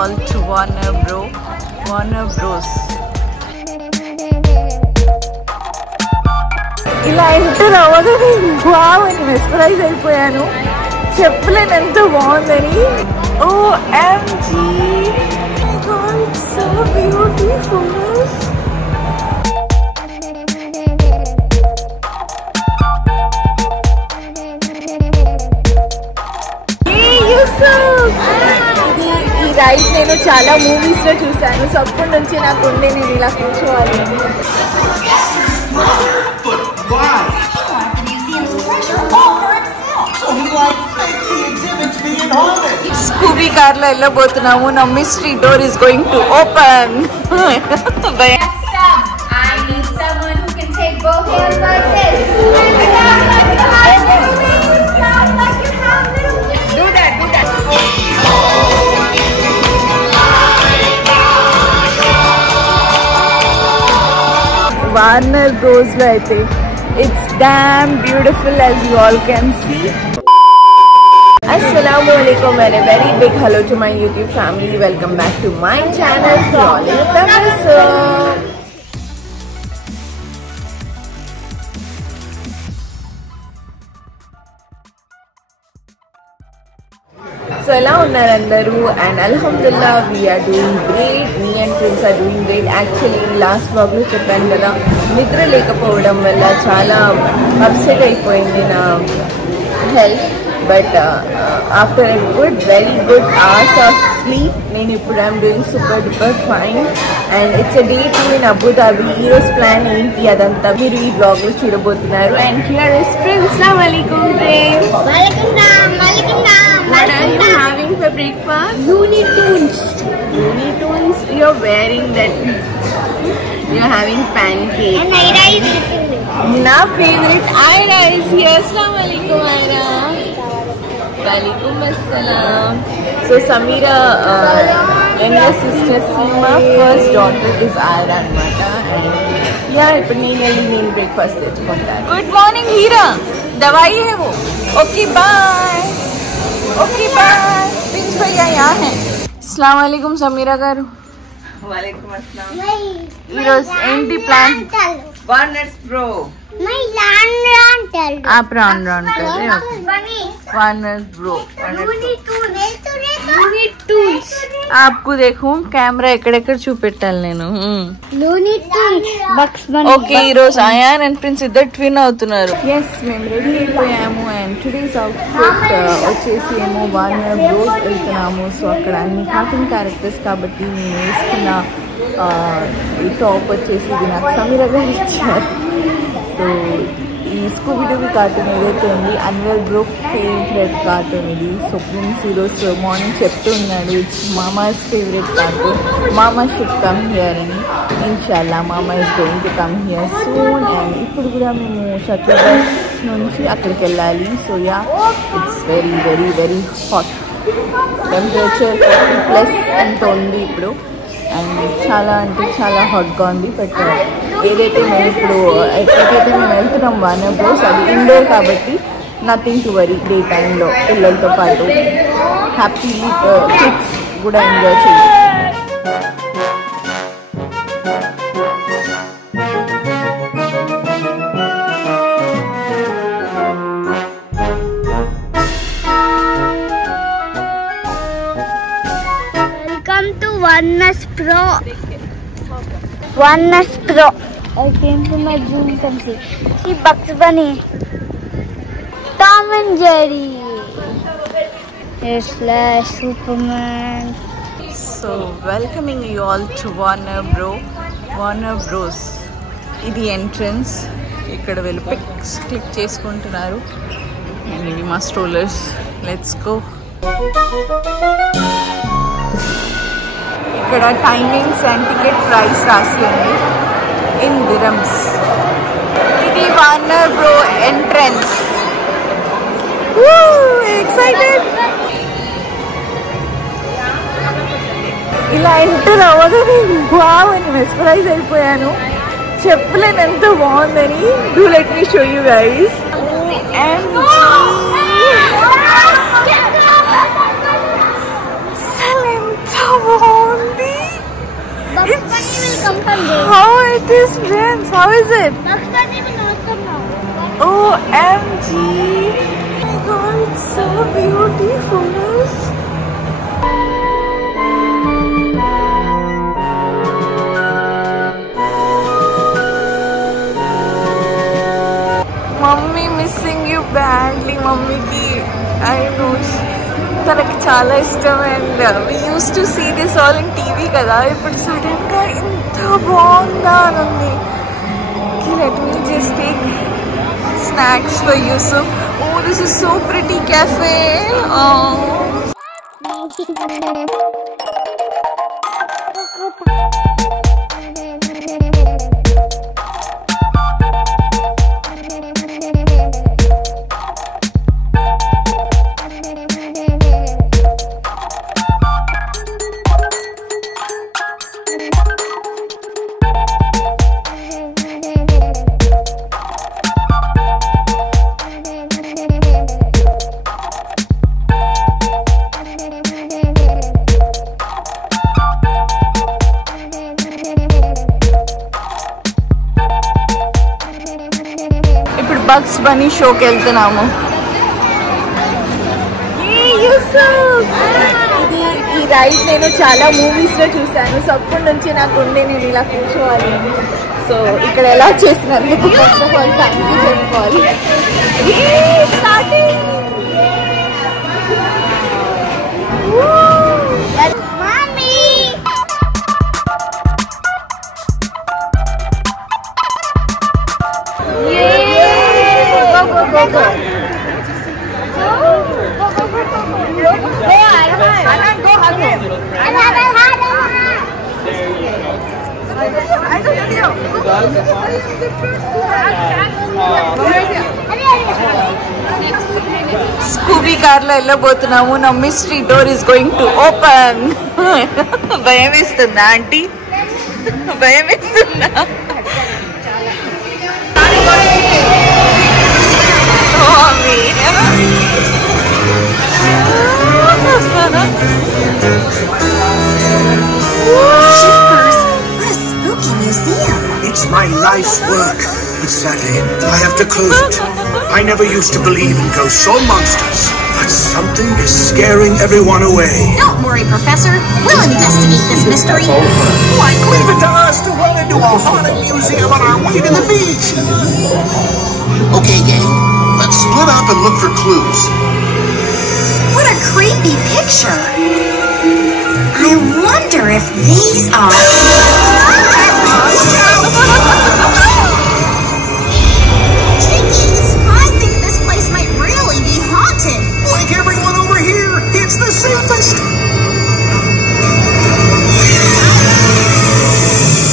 all to Warner Bros. ఇలా enter అవ్వగానే wow అని మెస్మరైజ్ అయిపోయాను. చెప్పలేను ఎంత బాగుందని. OMG, my God, it's so beautiful. ఈ రైడ్ నేను చాలా మూవీస్ లో చూసాను. సో అప్పటి నుంచి నాకు ఉండే నేను ఇలా కూర్చోవాలి. స్కూబీ కార్ లో వెళ్ళబోతున్నాము. నా mystery door is going to open. Warner bros లో అయితే it's damn beautiful as you all can see. Assalamualaikum and a very big hello to my YouTube family. Welcome back to my channel. So ఎలా ఉన్నారు అందరూ? And అల్హమ్దుల్లా we are doing great. Me and Prince are doing great. Actually last blog లో చెప్పాను కదా, నిద్ర లేకపోవడం వల్ల చాలా అప్సెట్ అయిపోయింది నా health. But after a very good hours of sleep నేను ఇప్పుడు I'm doing super duper fine. And it's a day 2 in Abu Dhabi. ఈరోజు ప్లాన్ ఏంటి అదంతా మీరు ఈ బ్లాగ్ లో చూడబోతున్నారు. And here is Prince. Assalamu alaikum Prince. What are you having for breakfast? Looney Tunes. Looney Tunes. You're wearing that. You're having pancake. And Aira is eating it. Na favorite Aira is here. Assalamu alaikum Aira. Walaikum assalam. So Samira, younger sister Seema, first daughter is Aira anamata. And yeah, ఇప్పుడు నేను breakfast తెచ్చుకుంటాను. Good morning Heera. दवाई है वो. Okay bye. Okay bye. Prince भैया यहाँ है. अस्सलाम वालेकुम समीरा गारू. वालेकुम अस्सलाम. ఈరోజు ఏంటి ప్లాన్? Warner bro. मैं रान चल. आप रान कर रहे हो? Warner bro. Looney Tunes. आपको देखूं कैमरा ఎక్కడెక్కడ చూపెట్టాలి నేను. Looney Tunes. Bugs Bunny. Okay ఈరోజు అయాన్ అండ్ ప్రిన్స్ ఇద్దరు ట్విన్ అవుతున్నారు. ఎస్ మేము రెడీ అయిపోయాము. అండ్ టుడేస్ అవుట్ఫిట్ వచ్చేసి ఏమో వార్నర్ బ్రోస్ వెళ్తున్నాము. సో అక్కడ అన్ని కార్టూన్ క్యారెక్టర్స్ కాబట్టి నేను వేసుకున్న ఈ టాప్ వచ్చేసి ఇది నాకు సమీర గారు ఇచ్చారు. సో ఈ స్కూబీ డూబీ కార్టూన్ ఏదైతే ఉంది అన్వర్ బ్రో ఫేవరెట్ కార్టూన్ ఇది. సో ప్రిన్స్ ఈరోజు మార్నింగ్ చెప్తూ ఉన్నాడు ఇట్స్ మామాస్ ఫేవరెట్ కార్టూన్. మామా షుడ్ కమ్ హియర్ అని. ఇన్షాల్లా మామా is going to come here soon. And ఇప్పుడు కూడా మేము సత్యప్రకాష్ నుంచి అక్కడికి వెళ్ళాలి. So yeah it's very very very hot. Temperature 40+ ఎంత ఉంది ఇప్పుడు. అండ్ చాలా అంటే చాలా హాట్గా ఉంది. బట్ ఏదైతే మేము ఇప్పుడు ఎక్కడికైతే మేము వెళ్తున్నాం వార్నర్ బ్రోస్ అది ఇండోర్ కాబట్టి నథింగ్ టు వరీ. డే టైంలో పిల్లలతో పాటు హ్యాపీలీ కిడ్స్ కూడా ఎంజాయ్ చేయొచ్చు. Welcome to Warner Pro. I came to my Zoom can see Bugs Bunny, Tom and Jerry, Flash, Superman. So welcoming you all to Warner Bros. ఇది entrance. ఇక్కడ వీళ్ళు pics click చేసుకుంటున్నారు. And ఇవి మా strollers. Let's go. ఇక్కడ timings and ticket price రాస్తుంది in dirhams. ఇది Warner Bro entrance. Excited. ఇలా ఎంటర్ అవ్వగానే వావ్ అని మెస్మరైజ్ అయిపోయాను. చెప్పలేను ఎంత బాగుందని. Do let me show you guys. ఎంత How it is, friends? How is it? OMG! Oh my God, it's so beautiful. Mummy missing you badly. Mummy ki I know తనకి చాలా ఇష్టం and we used to see this all in TV కదా ఇప్పుడు సడన్ గా ఇంత బాగుందా అని ఉంది. Let me just take snacks for Yusuf. Oh, this is so pretty cafe. Oh. Bugs Bunny షోకి వెళ్తున్నాము. ఈ రైడ్ నేను చాలా మూవీస్ లో చూసాను. సో అప్పటి నుంచి నాకు ఉండే నేను ఇలా కూర్చోవాలి. సో ఇక్కడ ఎలా చేసినందుకు first of all thank you చెప్పుకోవాలి. స్కూబీ కార్ లో వెళ్ళబోతున్నాము. నా mystery door is going to open. భయం వేస్తుందా ఆంటీ? భయం వేస్తుందా? It's my life's work, but sadly, I have to close it. I never used to believe in ghosts or monsters, but something is scaring everyone away. Don't worry, Professor. We'll investigate this mystery. Why, leave it to us to run into a haunted museum on our way to the beach. Okay, gang. Let's split up and look for clues. What a creepy picture. I wonder if these are... Jinkies! I think this place might really be haunted. Like everyone over here, it's the safest.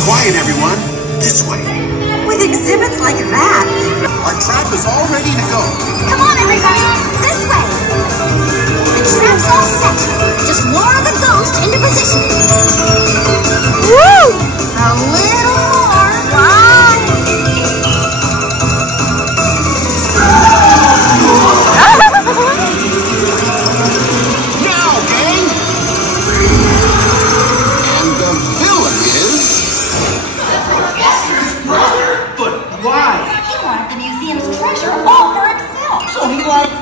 Quiet, everyone. This way. With exhibits like that. Our trap is all ready to go. Come on, everybody. This way. The trap's all set. Just lure the ghost into position. Woo! A little more. Now, gang! And the villain is... But why? He wanted the museum's treasure all for himself. So he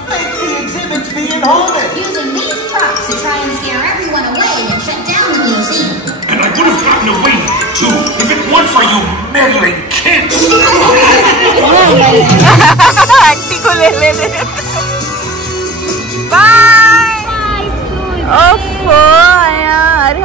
faked the exhibits being haunted. Using these props to try and scare everyone away and shut down the museum. And I would have gotten away with it too, if it weren't for you meddling kids. Aunty को ले लेने. Bye. ओफो यार.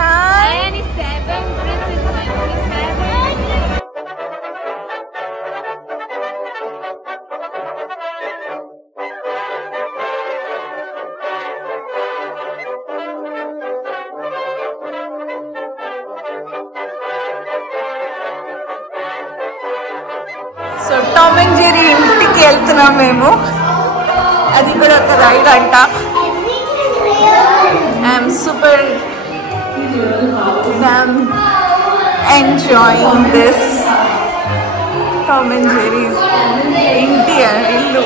So Tom and Jerry ఇంటికి వెళ్తున్నాం మేము. అది కూడా ఒక రైడ్ అంట. I'm super enjoying this. Tom and Jerry's ఇంటి ఇల్లు.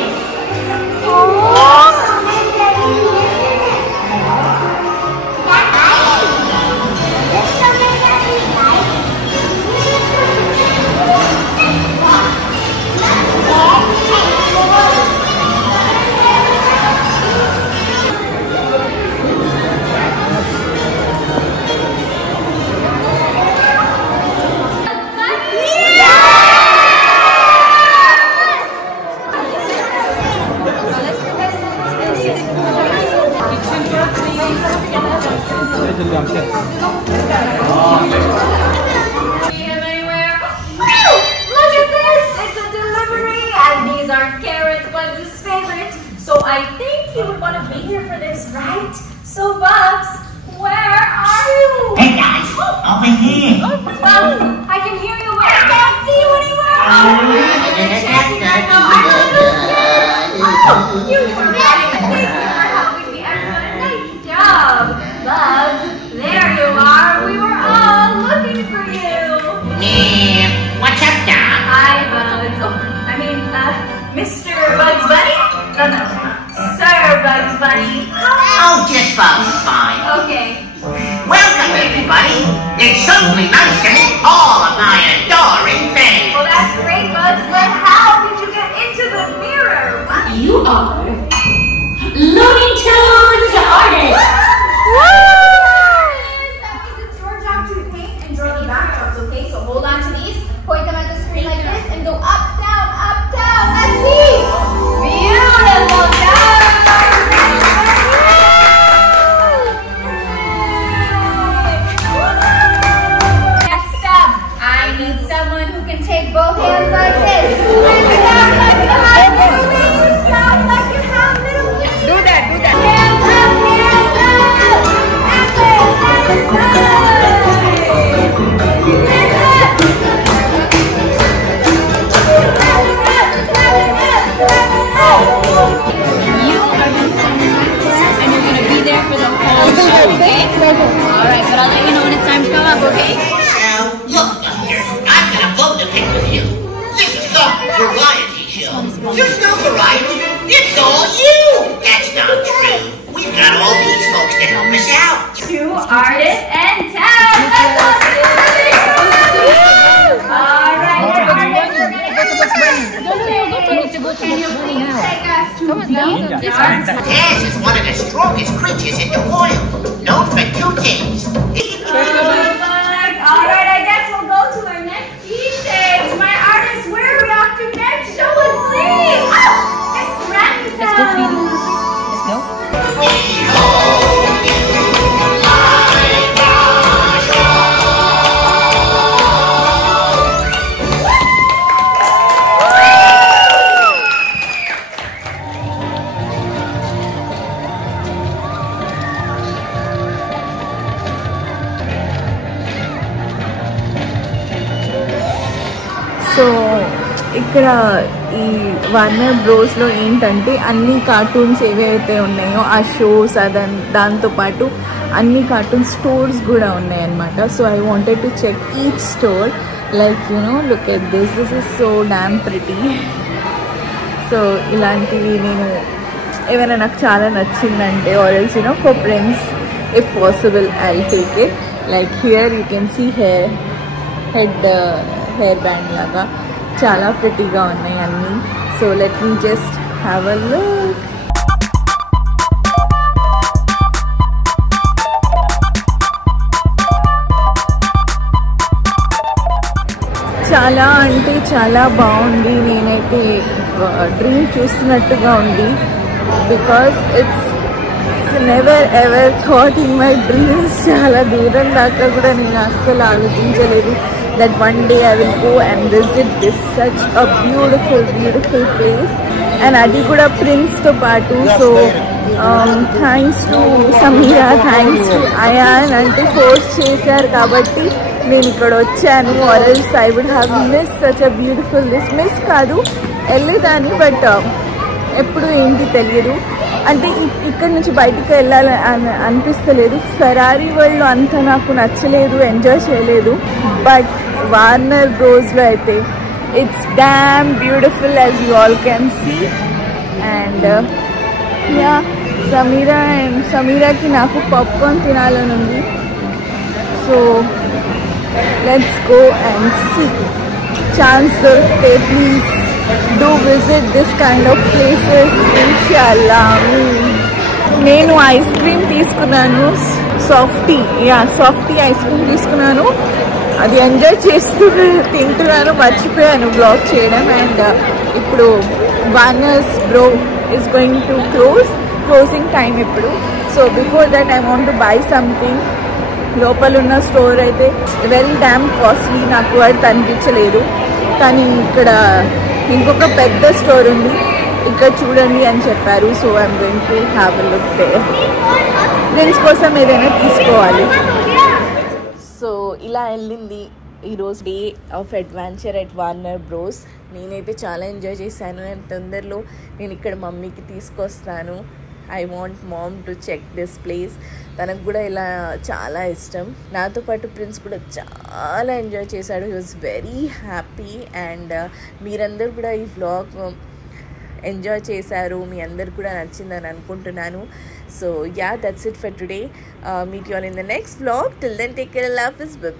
Look at this! It's a delivery, and these are Carrot Bugs' favorite. So I think he would want to be here for this, right? So Bugs, where are you? Hey guys, over here. Bugs, I can hear you, but I can't see you anywhere. Oh, you were right. Thank you for helping me, everyone. Nice job, Bugs. There you are. We were all looking for you. What's up, Dom? Hi, Bugs. Oh, I mean, Mr. Bugs Bunny? No, Sir Bugs Bunny. Oh, just about fine. Okay. Welcome, everybody. It's certainly nice to meet all of my adoring fans. Well, that's great, Bugs, but how did you get into the mirror? What? You are Looney Tunes artist. That means it's your job to paint and draw the backdrops, okay? So hold on to these, point them at the screen like this, and go up, down, up, down. Let's see! Beautiful job! Next up, I need someone who can take both hands like this. Bring it down like you have little wings. Down like you have little wings. Do that. Hands up, hands up. And this, and You are going to stand right there, and you're going to be there for the whole show, okay? All right, but I'll let you know when it's time to come up, okay? Look, Buster, I'm gonna vote to pick with you. This is the variety show. There's no variety. It's all you. That's not true. We've got all these folks to help us out. 2 artists and 10. Let's all do it. All right, artists, we're going to go to the Can you please take us to the art? Taz is one of the strongest creatures in the world, known for 2 things. All right, I guess we'll go to our next stage. My artists, where are we off to next? Show us things. Oh, it's Granny Sound. So ఇక్కడ ఈ వార్నర్ బ్రోస్లో ఏంటంటే అన్ని కార్టూన్స్ ఏవైతే ఉన్నాయో ఆ షోస్ దాంతోపాటు అన్ని కార్టూన్ స్టోర్స్ కూడా ఉన్నాయన్నమాట. So I wanted to check each store like look at this is so damn pretty. So ఇలాంటివి నేను ఏమైనా నాకు చాలా నచ్చిందంటే or else for friends if possible I take it. Like here you can see hair band లాగా చాలా ప్రిటీగా ఉన్నాయి అన్నీ. So let me just have a look. చాలా అంటే చాలా బాగుంది. నేనైతే డ్రీమ్ చూస్తున్నట్టుగా ఉంది because it's never ever thought in my dreams. చాలా దూరం దాకా కూడా నేను అస్సలు ఆలోచించలేదు that one day I will go and visit this such a beautiful place. And adi kuda prince to paatu. So thanks to Samira, thanks to Ayan ante force chesaru kabatti nenu ikkada vachanu, or else I would have missed such a beautiful miss kaadu elledani, but ఎప్పుడు ఏంటి తెలియదు. అంటే ఇక్కడ నుంచి బయటికి వెళ్ళాలి అనిపిస్తలేదు. ఫెరారీ వరల్డ్లో అంతా నాకు నచ్చలేదు, ఎంజాయ్ చేయలేదు. బట్ వార్నర్ బ్రోస్లో అయితే it's damn beautiful as you all can see. And yeah సమీరాకి నాకు పాప్కార్న్ తినాలని ఉంది. So let's go and see. Chance దొరికితే please do visit this kind of places inshallah. నేను ఐస్ క్రీమ్ తీసుకున్నాను, సాఫ్టీ ఐస్ క్రీమ్ తీసుకున్నాను. అది ఎంజాయ్ చేస్తూ తింటున్నాను, మర్చిపోయాను బ్లాగ్ చేయడం. అండ్ ఇప్పుడు Warners bro is going to closing time ఇప్పుడు. So before that I want to buy something. లోపల ఉన్న స్టోర్ అయితే వెరీ డ్యామ్ కాస్ట్లీ, నాకు అది అనిపించలేదు. కానీ ఇక్కడ ఇంకొక పెద్ద స్టోర్ ఉంది, ఇక్కడ చూడండి అని చెప్పారు. So I'm going to have a look there. Friends కోసం ఏదైనా తీసుకోవాలి. సో ఇలా వెళ్ళింది ఈరోజు day of adventure at Warner Bros. నేనైతే చాలా ఎంజాయ్ చేశాను. అండ్ తొందరలో నేను ఇక్కడ మమ్మీకి తీసుకొస్తాను. I want mom to check this place. తనకు కూడా ఇలా చాలా ఇష్టం. నాతో పాటు ప్రిన్స్ కూడా చాలా ఎంజాయ్ చేశాడు. He was very happy. And మీరందరూ కూడా ఈ వ్లాగ్ ఎంజాయ్ చేశారు, మీ అందరు కూడా నచ్చిందని అనుకుంటున్నాను. So yeah, that's it for today. Meet you all in the next vlog. Till then take care, love is, by.